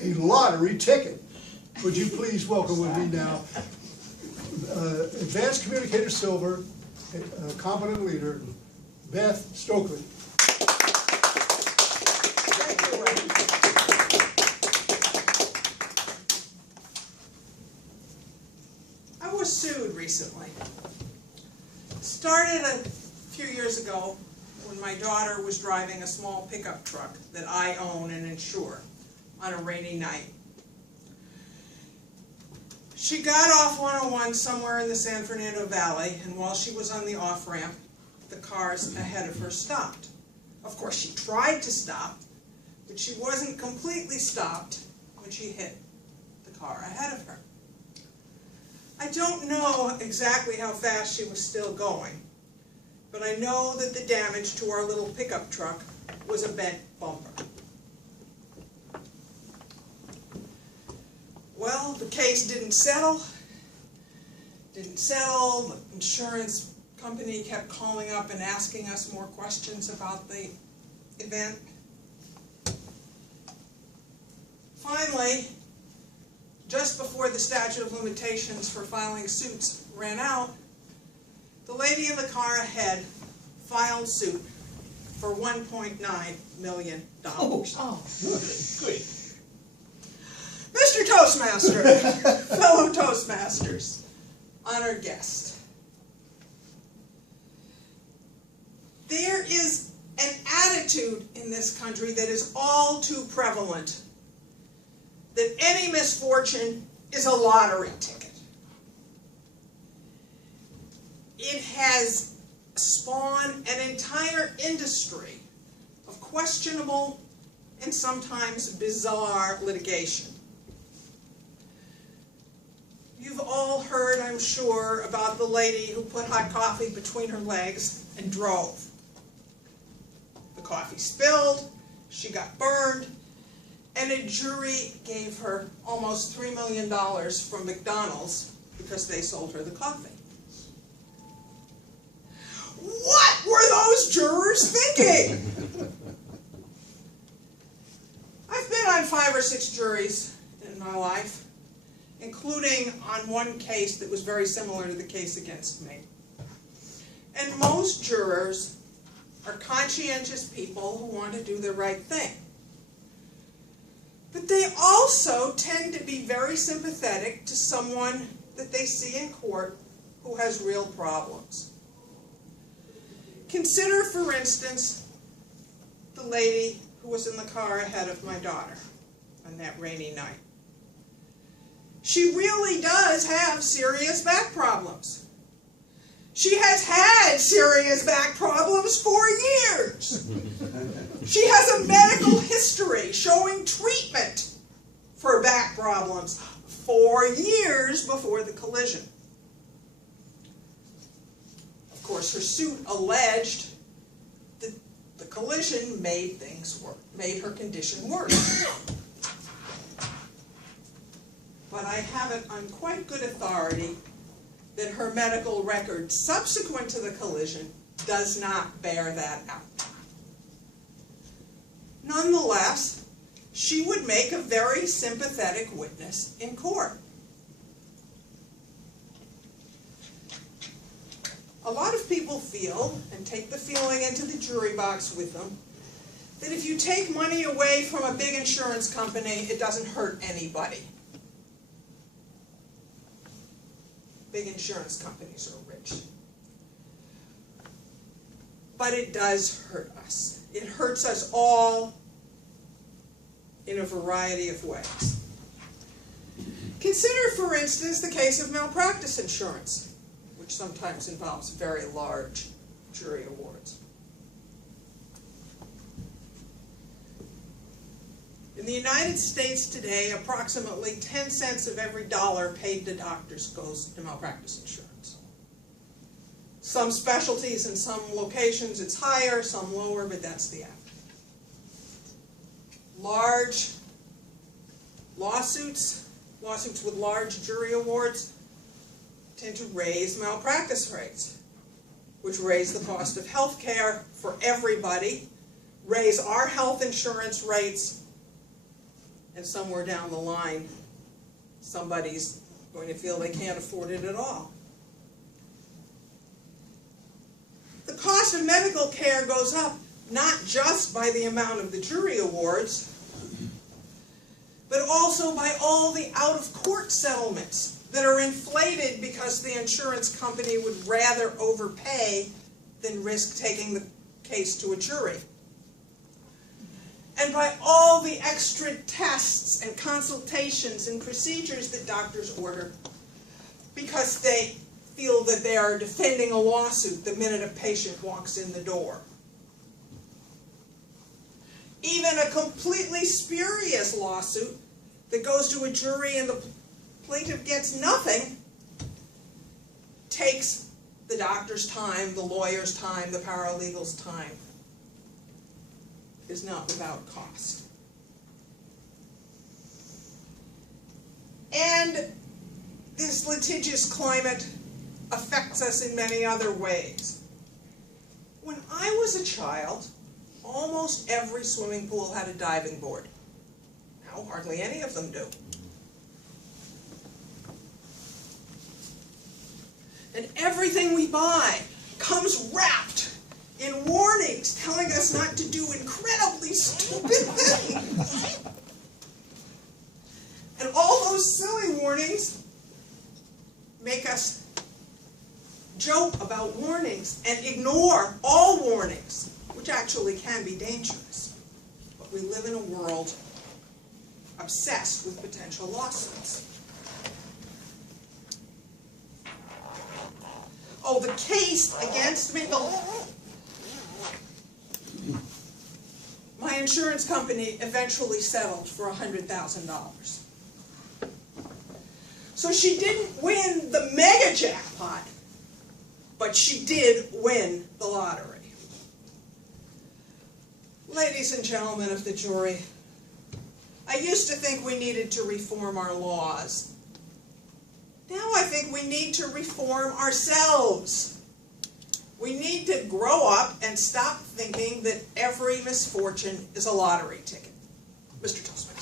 a lottery ticket. Would you please welcome with me now, Advanced Communicator Silver, a competent leader, Beth Stoeckly. Thank you, Ray. I was sued recently. Started a few years ago when my daughter was driving a small pickup truck that I own and insure on a rainy night. She got off 101 somewhere in the San Fernando Valley, and while she was on the off-ramp, the cars ahead of her stopped. Of course, she tried to stop, but she wasn't completely stopped when she hit the car ahead of her. I don't know exactly how fast she was still going, but I know that the damage to our little pickup truck was a bent bumper. Well, the case didn't settle. The insurance company kept calling up and asking us more questions about the event. Finally, just before the statute of limitations for filing suits ran out, the lady in the car ahead filed suit for $1.9 million. Oh, good. Mr. Toastmaster, fellow Toastmasters, honored guest. There is an attitude in this country that is all too prevalent that any misfortune is a lottery ticket. It has spawned an entire industry of questionable and sometimes bizarre litigation. You've all heard, I'm sure, about the lady who put hot coffee between her legs and drove. The coffee spilled, she got burned, and a jury gave her almost $3 million from McDonald's because they sold her the coffee. What were those jurors thinking? I've been on 5 or 6 juries in my life, including on one case that was very similar to the case against me. And most jurors are conscientious people who want to do the right thing. But they also tend to be very sympathetic to someone that they see in court who has real problems. Consider, for instance, the lady who was in the car ahead of my daughter on that rainy night. She really does have serious back problems. She has had serious back problems for years. She has a medical history showing treatment for back problems for years before the collision. Of course, her suit alleged that the collision made her condition worse. But I have it on quite good authority that her medical record subsequent to the collision does not bear that out. Nonetheless, she would make a very sympathetic witness in court. A lot of people feel, and take the feeling into the jury box with them, that if you take money away from a big insurance company, it doesn't hurt anybody. Big insurance companies are rich. But it does hurt us. It hurts us all in a variety of ways. Consider, for instance, the case of malpractice insurance, which sometimes involves very large jury awards. In the United States today, approximately 10 cents of every dollar paid to doctors goes to malpractice insurance. Some specialties in some locations it's higher, some lower, but that's the average. Large lawsuits with large jury awards, tend to raise malpractice rates, which raise the cost of health care for everybody, raise our health insurance rates, and somewhere down the line, somebody's going to feel they can't afford it at all. The cost of medical care goes up not just by the amount of the jury awards, but also by all the out-of-court settlements that are inflated because the insurance company would rather overpay than risk taking the case to a jury. And by all the extra tests and consultations and procedures that doctors order because they feel that they are defending a lawsuit the minute a patient walks in the door. Even a completely spurious lawsuit that goes to a jury and the plaintiff gets nothing takes the doctor's time, the lawyer's time, the paralegal's time. Is not without cost. And this litigious climate affects us in many other ways. When I was a child, almost every swimming pool had a diving board. Now hardly any of them do. And everything we buy comes wrapped in warnings telling us not to do incredibly stupid things. And all those silly warnings make us joke about warnings and ignore all warnings, which actually can be dangerous. But we live in a world obsessed with potential lawsuits. Oh, the case against me, my insurance company eventually settled for $100,000. So she didn't win the mega jackpot, but she did win the lottery. Ladies and gentlemen of the jury, I used to think we needed to reform our laws. Now I think we need to reform ourselves. We need to grow up and stop thinking that every misfortune is a lottery ticket. Mr. Toastman.